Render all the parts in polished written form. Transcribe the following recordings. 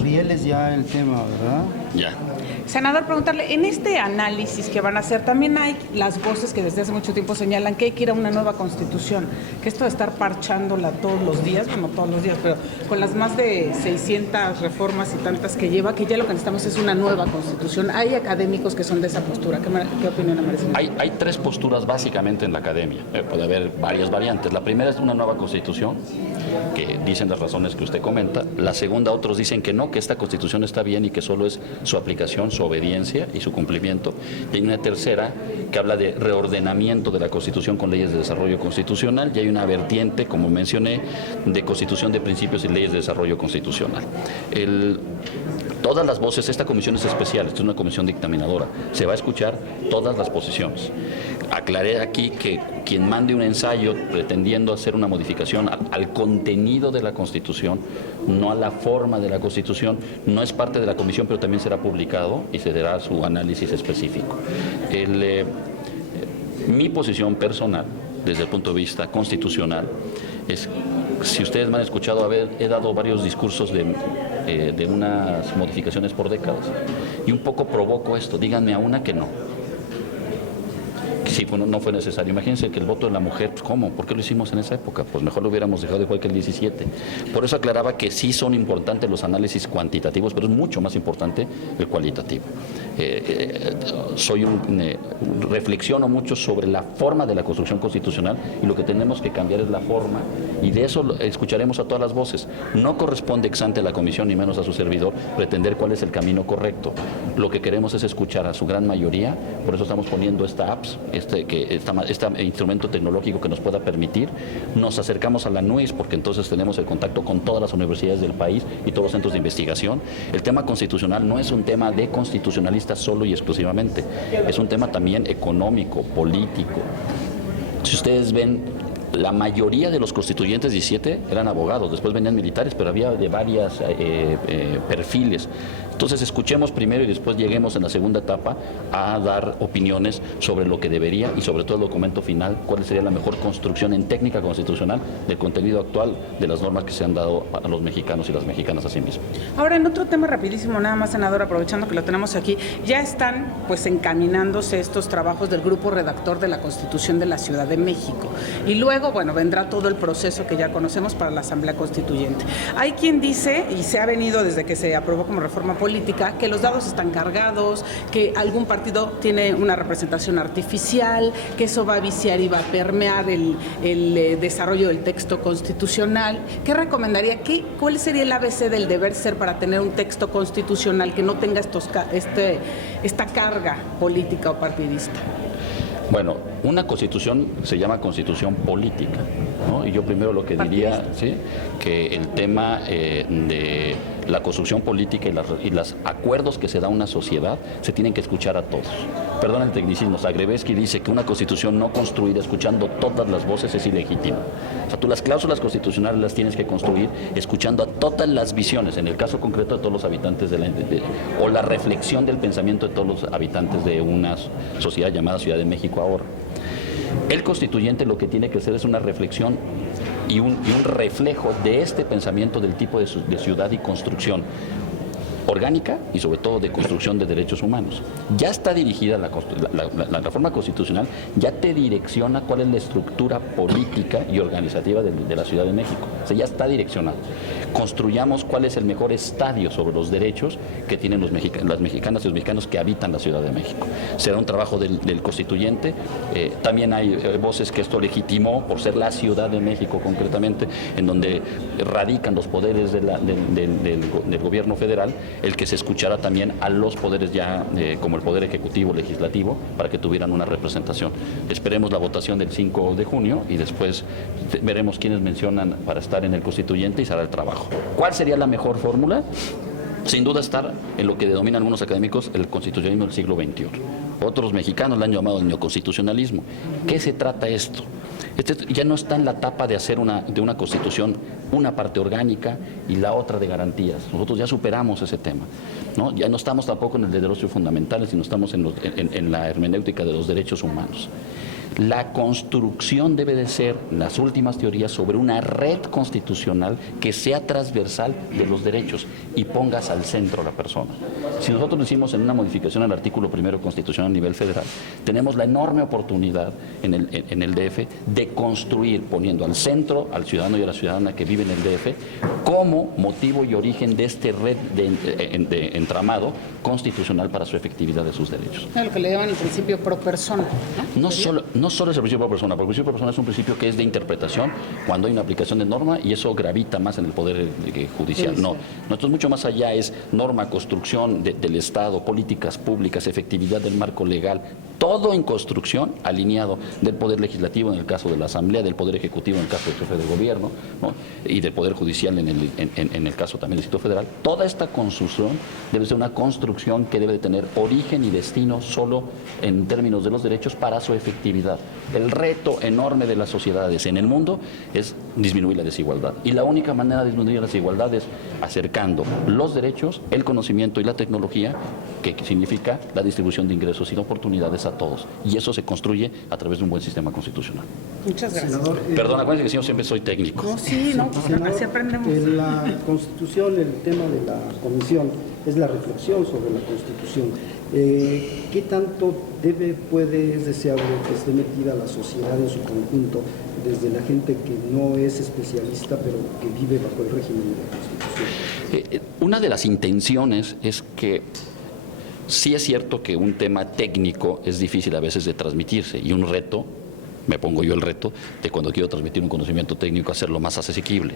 rieles ya el tema, ¿verdad? Ya. Senador, preguntarle, en este análisis que van a hacer, también hay las voces que desde hace mucho tiempo señalan que hay que ir a una nueva constitución, que esto de estar parchándola todos los días, bueno, no todos los días, pero con las más de 600 reformas y tantas que lleva, que ya lo que necesitamos es una nueva constitución. Hay académicos que son de esa postura. ¿Qué opinión le merece? Hay tres posturas básicamente en la academia. Puede haber varias variantes. La primera es una nueva constitución, que dicen las razones que usted comenta. La segunda, otros dicen que no, que esta constitución está bien y que solo es su aplicación, su obediencia y su cumplimiento. Y hay una tercera que habla de reordenamiento de la Constitución con leyes de desarrollo constitucional, y hay una vertiente, como mencioné, de constitución de principios y leyes de desarrollo constitucional. Todas las voces, esta comisión es especial, esta es una comisión dictaminadora, se va a escuchar todas las posiciones. Aclaré aquí que quien mande un ensayo pretendiendo hacer una modificación al contenido de la Constitución, no a la forma de la Constitución, no es parte de la comisión, pero también será publicado y se dará su análisis específico. Mi posición personal, desde el punto de vista constitucional, es, si ustedes me han escuchado, he dado varios discursos de unas modificaciones por décadas, y un poco provoco esto, díganme a una que no. Sí, bueno, no fue necesario. Imagínense que el voto de la mujer, pues, ¿cómo? ¿Por qué lo hicimos en esa época? Pues mejor lo hubiéramos dejado igual que el 17. Por eso aclaraba que sí son importantes los análisis cuantitativos, pero es mucho más importante el cualitativo. Reflexiono mucho sobre la forma de la construcción constitucional, y lo que tenemos que cambiar es la forma, y de eso escucharemos a todas las voces. No corresponde ex ante a la comisión, ni menos a su servidor, pretender cuál es el camino correcto. Lo que queremos es escuchar a su gran mayoría, por eso estamos poniendo esta apps, este instrumento tecnológico que nos pueda permitir. Nos acercamos a la NUIS porque entonces tenemos el contacto con todas las universidades del país y todos los centros de investigación. El tema constitucional no es un tema de constitucionalistas solo y exclusivamente, es un tema también económico, político. Si ustedes ven, la mayoría de los constituyentes 17 eran abogados, después venían militares, pero había de varias perfiles. Entonces escuchemos primero y después lleguemos en la segunda etapa a dar opiniones sobre lo que debería, y sobre todo el documento final, cuál sería la mejor construcción en técnica constitucional del contenido actual de las normas que se han dado a los mexicanos y las mexicanas a sí mismos. Ahora, en otro tema rapidísimo, nada más, senador, aprovechando que lo tenemos aquí, ya están pues encaminándose estos trabajos del grupo redactor de la Constitución de la Ciudad de México, y luego, bueno, vendrá todo el proceso que ya conocemos para la Asamblea Constituyente. Hay quien dice, y se ha venido desde que se aprobó como reforma política, que los dados están cargados, que algún partido tiene una representación artificial, que eso va a viciar y va a permear el desarrollo del texto constitucional. ¿Qué recomendaría? ¿Cuál sería el ABC del deber ser para tener un texto constitucional que no tenga esta carga política o partidista? Bueno, una constitución se llama constitución política, ¿no? Y yo primero lo que diría, ¿sí?, que el tema de la construcción política y los acuerdos que se da a una sociedad se tienen que escuchar a todos. Perdón el tecnicismo, Zagrebelsky dice que una constitución no construida escuchando todas las voces es ilegítima. O sea, tú las cláusulas constitucionales las tienes que construir escuchando a todas las visiones, en el caso concreto de todos los habitantes o la reflexión del pensamiento de todos los habitantes de una sociedad llamada Ciudad de México ahora. El constituyente lo que tiene que hacer es una reflexión y un reflejo de este pensamiento del tipo de ciudad y construcción orgánica y sobre todo de construcción de derechos humanos. Ya está dirigida la reforma constitucional, ya te direcciona cuál es la estructura política y organizativa de la Ciudad de México. O sea, ya está direccionado. Construyamos cuál es el mejor estadio sobre los derechos que tienen las mexicanas y los mexicanos que habitan la Ciudad de México. Será un trabajo del constituyente. También hay voces que esto legitimó por ser la Ciudad de México concretamente, en donde radican los poderes del gobierno federal, el que se escuchara también a los poderes ya como el poder ejecutivo, legislativo, para que tuvieran una representación. Esperemos la votación del 5 de junio y después veremos quiénes mencionan para estar en el constituyente y se hará el trabajo. ¿Cuál sería la mejor fórmula? Sin duda estar en lo que denominan algunos académicos el constitucionalismo del siglo XXI. Otros mexicanos lo han llamado el neoconstitucionalismo. ¿Qué se trata esto? Ya no está en la etapa de hacer de una constitución una parte orgánica y la otra de garantías. Nosotros ya superamos ese tema, ¿no? Ya no estamos tampoco en el de derechos fundamentales, sino estamos en la hermenéutica de los derechos humanos. La construcción debe de ser, las últimas teorías, sobre una red constitucional que sea transversal de los derechos y pongas al centro a la persona. Si nosotros lo hicimos en una modificación al artículo 1 constitucional a nivel federal, tenemos la enorme oportunidad en el DF de construir, poniendo al centro al ciudadano y a la ciudadana que vive en el DF como motivo y origen de este red de entramado constitucional para su efectividad de sus derechos. Es lo que le llaman el principio pro persona, ¿no? No solo es el principio pro persona, porque el principio pro persona es un principio que es de interpretación cuando hay una aplicación de norma y eso gravita más en el poder judicial. No, esto es mucho más allá, es norma, construcción del Estado, políticas públicas, efectividad del marco legal, todo en construcción, alineado del Poder Legislativo en el caso de la Asamblea, del Poder Ejecutivo en el caso del jefe de gobierno, ¿no? Y del Poder Judicial en el caso también del Distrito Federal. Toda esta construcción debe ser una construcción que debe de tener origen y destino solo en términos de los derechos para su efectividad. El reto enorme de las sociedades en el mundo es disminuir la desigualdad. Y la única manera de disminuir la desigualdad es acercando los derechos, el conocimiento y la tecnología, que significa la distribución de ingresos y de oportunidades a todos. Y eso se construye a través de un buen sistema constitucional. Muchas gracias. Senador, Perdón, acuérdense que yo siempre soy técnico. No, sí, no, senador, así aprendemos. en la Constitución, el tema de la comisión es la reflexión sobre la Constitución. ¿Qué tanto es deseable que esté metida la sociedad en su conjunto, desde la gente que no es especialista, pero que vive bajo el régimen de la Constitución? Una de las intenciones es que sí es cierto que un tema técnico es difícil a veces de transmitirse y un reto, me pongo yo el reto, de cuando quiero transmitir un conocimiento técnico hacerlo más asequible.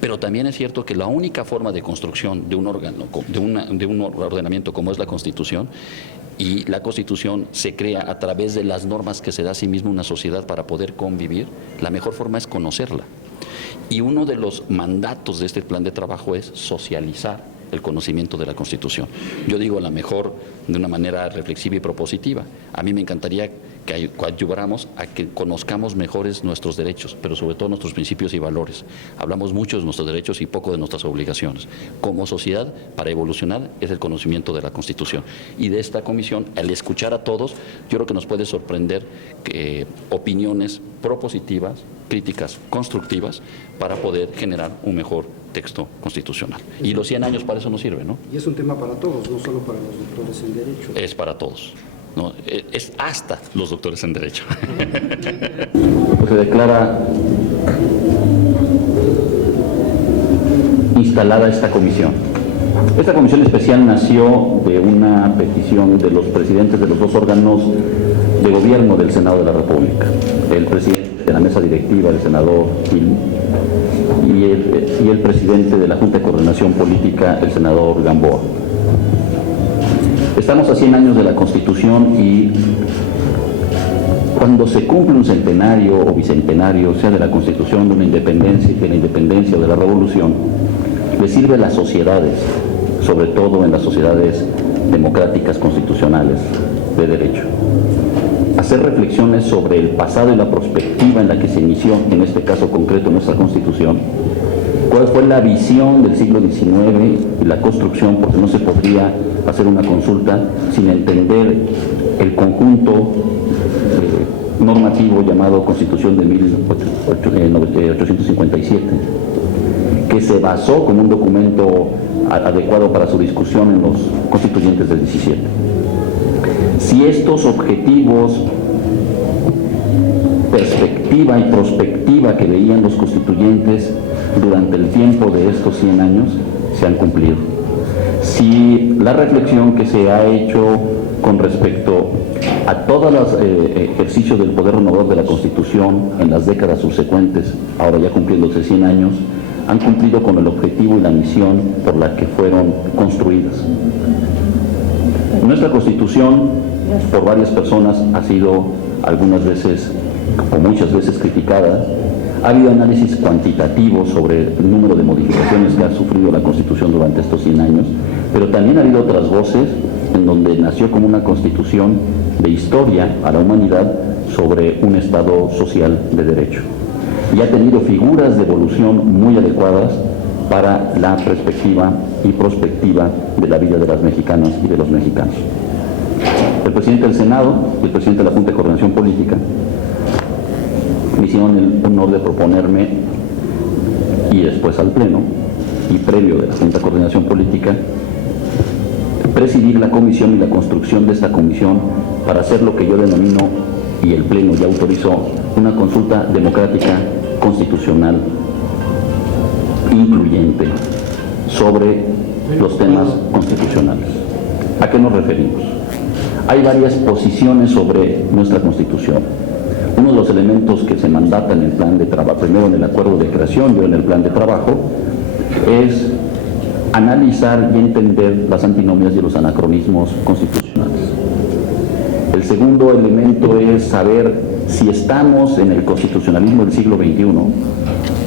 Pero también es cierto que la única forma de construcción de un órgano, de un ordenamiento como es la Constitución, y la Constitución se crea a través de las normas que se da a sí misma una sociedad para poder convivir, la mejor forma es conocerla. Y uno de los mandatos de este plan de trabajo es socializar el conocimiento de la Constitución. Yo digo a lo mejor de una manera reflexiva y propositiva. A mí me encantaría que coadyuváramos a que conozcamos mejores nuestros derechos, pero sobre todo nuestros principios y valores. Hablamos mucho de nuestros derechos y poco de nuestras obligaciones. Como sociedad, para evolucionar, es el conocimiento de la Constitución. Y de esta comisión, al escuchar a todos, yo creo que nos puede sorprender opiniones propositivas, críticas constructivas, para poder generar un mejor texto constitucional. Y los 100 años para eso nos sirve, ¿no? Y es un tema para todos, no solo para los doctores en Derecho. Es para todos, ¿no? Es hasta los doctores en Derecho. Se declara instalada esta comisión. Esta comisión especial nació de una petición de los presidentes de los dos órganos de gobierno del Senado de la República, el presidente de la mesa directiva, el senador Gil, y el presidente de la Junta de Coordinación Política, el senador Gamboa. Estamos a 100 años de la Constitución y cuando se cumple un centenario o bicentenario, sea de la Constitución, de la independencia o de la Revolución, le sirve a las sociedades, sobre todo en las sociedades democráticas constitucionales de derecho, hacer reflexiones sobre el pasado y la perspectiva en la que se inició, en este caso concreto, nuestra Constitución, cuál fue la visión del siglo XIX y la construcción, porque no se podría hacer una consulta sin entender el conjunto normativo llamado Constitución de 1857, que se basó como un documento adecuado para su discusión en los constituyentes del 17. Si estos objetivos, perspectiva y prospectiva que veían los constituyentes durante el tiempo de estos 100 años se han cumplido, si la reflexión que se ha hecho con respecto a todos los ejercicios del poder renovador de la Constitución en las décadas subsecuentes, ahora ya cumpliéndose 100 años, han cumplido con el objetivo y la misión por la que fueron construidas. Nuestra Constitución, por varias personas, ha sido algunas veces o muchas veces criticada. Ha habido análisis cuantitativos sobre el número de modificaciones que ha sufrido la Constitución durante estos 100 años, pero también ha habido otras voces en donde nació como una Constitución de historia a la humanidad sobre un Estado social de derecho. Y ha tenido figuras de evolución muy adecuadas para la perspectiva y prospectiva de la vida de las mexicanas y de los mexicanos. El presidente del Senado y el presidente de la Junta de Coordinación Política me hicieron el honor de proponerme, y después al Pleno, y previo de la Junta de Coordinación Política, presidir la comisión y la construcción de esta comisión para hacer lo que yo denomino, y el Pleno ya autorizó, una consulta democrática constitucional incluyente sobre los temas constitucionales. ¿A qué nos referimos? Hay varias posiciones sobre nuestra Constitución. Uno de los elementos que se mandata en el plan de trabajo, primero en el acuerdo de creación, yo en el plan de trabajo, es analizar y entender las antinomias y los anacronismos constitucionales. El segundo elemento es saber si estamos en el constitucionalismo del siglo XXI,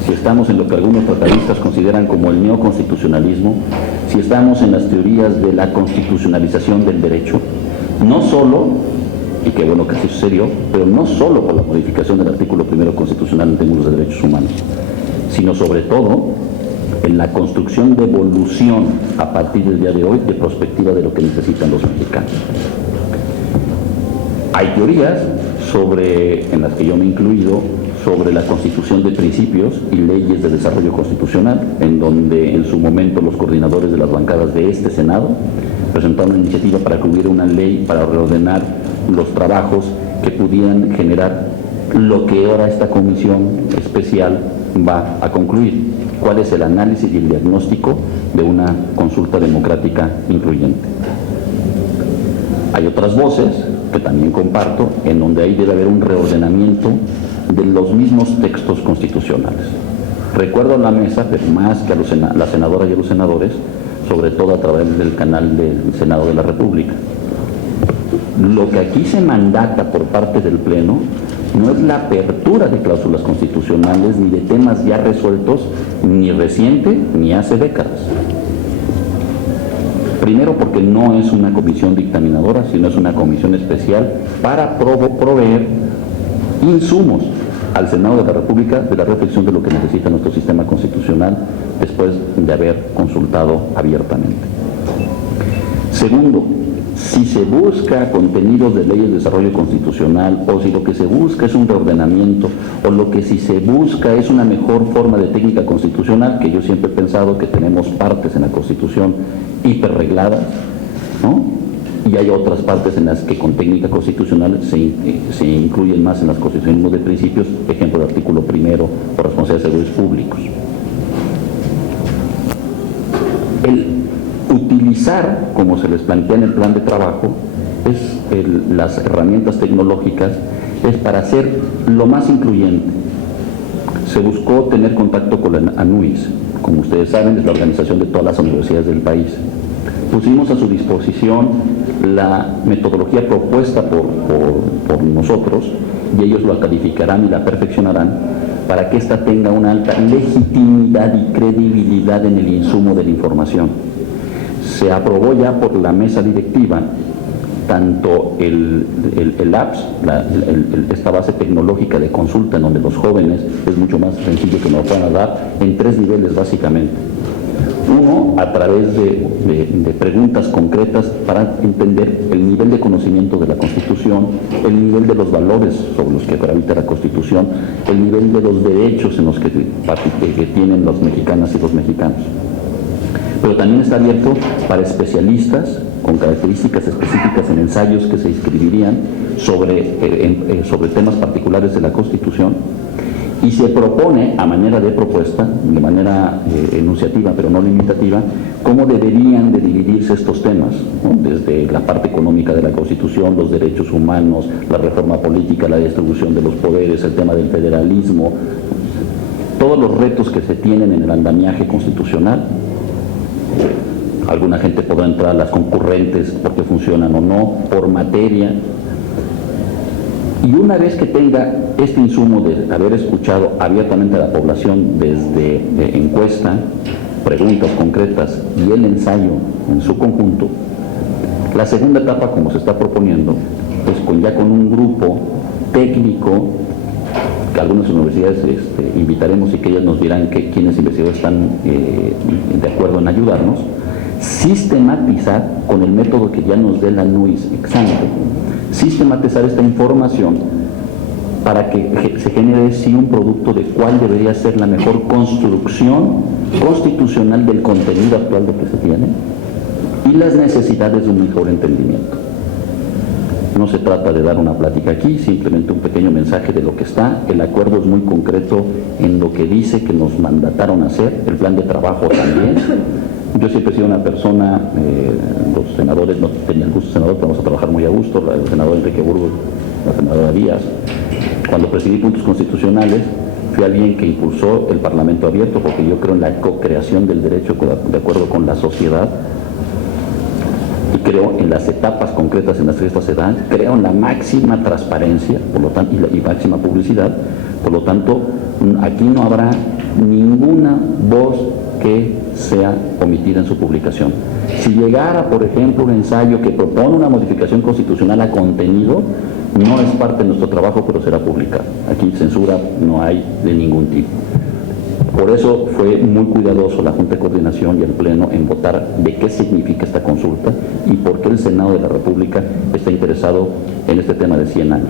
si estamos en lo que algunos tratadistas consideran como el neoconstitucionalismo, si estamos en las teorías de la constitucionalización del derecho, no solo, y qué bueno que así sucedió, pero no solo por la modificación del artículo primero constitucional en términos de derechos humanos, sino sobre todo en la construcción de evolución a partir del día de hoy de perspectiva de lo que necesitan los mexicanos. Hay teorías en las que yo me he incluido, sobre la constitución de principios y leyes de desarrollo constitucional, en donde en su momento los coordinadores de las bancadas de este Senado presentaron una iniciativa para que hubiera una ley para reordenar los trabajos que pudieran generar lo que ahora esta comisión especial va a concluir. ¿Cuál es el análisis y el diagnóstico de una consulta democrática incluyente? Hay otras voces que también comparto, en donde ahí debe haber un reordenamiento de los mismos textos constitucionales. Recuerdo a la mesa, pero más que a la senadora y a los senadores, sobre todo a través del canal del Senado de la República. Lo que aquí se mandata por parte del Pleno no es la apertura de cláusulas constitucionales ni de temas ya resueltos, ni reciente ni hace décadas. Primero porque no es una comisión dictaminadora, sino es una comisión especial para proveer insumos al Senado de la República de la reflexión de lo que necesita nuestro sistema constitucional después de haber consultado abiertamente. Segundo, si se busca contenidos de leyes de desarrollo constitucional, o si lo que se busca es un reordenamiento, o lo que si se busca es una mejor forma de técnica constitucional, que yo siempre he pensado que tenemos partes en la Constitución hiperregladas, ¿no? Y hay otras partes en las que con técnica constitucional se incluyen más en las constituciones de principios, ejemplo del artículo primero por responsabilidad de servidores públicos. El utilizar, como se les plantea en el plan de trabajo, las herramientas tecnológicas es para ser lo más incluyente. Se buscó tener contacto con la ANUIS, como ustedes saben, es la organización de todas las universidades del país. Pusimos a su disposición la metodología propuesta por nosotros, y ellos la calificarán y la perfeccionarán para que ésta tenga una alta legitimidad y credibilidad en el insumo de la información. Se aprobó ya por la mesa directiva tanto el apps, esta base tecnológica de consulta en donde los jóvenes es mucho más sencillo que nos puedan dar en 3 niveles básicamente. Uno, a través de preguntas concretas para entender el nivel de conocimiento de la Constitución, el nivel de los valores sobre los que gravita la Constitución, el nivel de los derechos en los que tienen las mexicanas y los mexicanos. Pero también está abierto para especialistas con características específicas en ensayos que se inscribirían sobre temas particulares de la Constitución. Y se propone, a manera de propuesta, de manera enunciativa pero no limitativa, cómo deberían de dividirse estos temas, ¿no? Desde la parte económica de la Constitución, los derechos humanos, la reforma política, la distribución de los poderes, el tema del federalismo, todos los retos que se tienen en el andamiaje constitucional. Alguna gente podrá entrar a las concurrentes porque funcionan o no, por materia. Y una vez que tenga este insumo de haber escuchado abiertamente a la población desde encuesta, preguntas concretas y el ensayo en su conjunto, la segunda etapa, como se está proponiendo, es ya con un grupo técnico que algunas universidades invitaremos y que ellas nos dirán que quienes investigadores están de acuerdo en ayudarnos, sistematizar con el método que ya nos dé la NUIS ex ante, sistematizar esta información para que se genere sí un producto de cuál debería ser la mejor construcción constitucional del contenido actual de que se tiene y las necesidades de un mejor entendimiento. No se trata de dar una plática aquí, simplemente un pequeño mensaje de lo que está. El acuerdo es muy concreto en lo que dice que nos mandataron a hacer, el plan de trabajo también. Yo siempre he sido una persona, los senadores, no tenía el gusto de senador, pero vamos a trabajar muy a gusto, el senador Enrique Burgos, la senadora Díaz. Cuando presidí puntos constitucionales, fui alguien que impulsó el Parlamento abierto, porque yo creo en la co-creación del derecho de acuerdo con la sociedad, y creo en las etapas concretas en las que estas se dan, creo en la máxima transparencia, por lo tanto, y máxima publicidad. Por lo tanto, aquí no habrá ninguna voz que sea omitida en su publicación. Si llegara, por ejemplo, un ensayo que propone una modificación constitucional a contenido, no es parte de nuestro trabajo, pero será publicado. Aquí censura no hay de ningún tipo. Por eso fue muy cuidadoso la Junta de Coordinación y el Pleno en votar de qué significa esta consulta y por qué el Senado de la República está interesado en este tema de 100 años.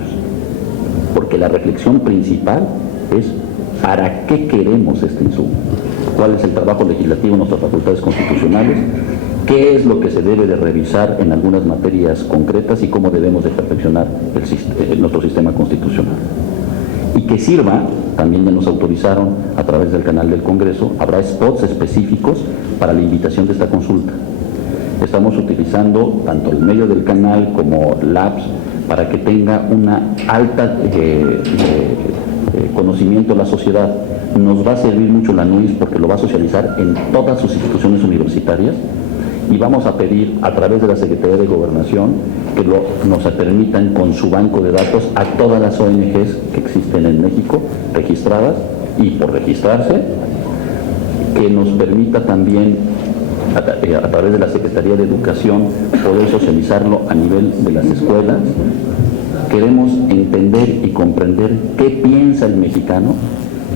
Porque la reflexión principal es ¿para qué queremos este insumo? ¿Cuál es el trabajo legislativo en nuestras facultades constitucionales? ¿Qué es lo que se debe de revisar en algunas materias concretas y cómo debemos de perfeccionar nuestro sistema constitucional? Y que sirva, también ya nos autorizaron a través del canal del Congreso, habrá spots específicos para la invitación de esta consulta. Estamos utilizando tanto el medio del canal como labs para que tenga una alta conocimiento de la sociedad. Nos va a servir mucho la NUIS porque lo va a socializar en todas sus instituciones universitarias y vamos a pedir a través de la Secretaría de Gobernación que nos permitan con su banco de datos a todas las ONGs que existen en México registradas y por registrarse, que nos permita también a través de la Secretaría de Educación poder socializarlo a nivel de las escuelas. Queremos entender y comprender qué piensa el mexicano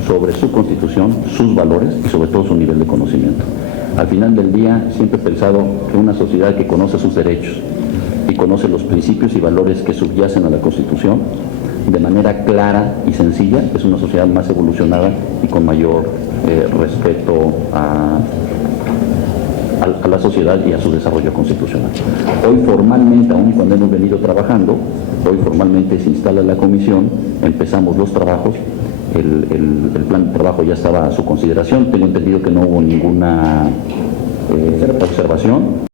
sobre su constitución, sus valores y sobre todo su nivel de conocimiento. Al final del día siempre he pensado que una sociedad que conoce sus derechos y conoce los principios y valores que subyacen a la Constitución de manera clara y sencilla es una sociedad más evolucionada y con mayor respeto a la sociedad y a su desarrollo constitucional. Hoy formalmente, aún cuando hemos venido trabajando, hoy formalmente se instala la comisión, empezamos los trabajos, el plan de trabajo ya estaba a su consideración, tengo entendido que no hubo ninguna observación.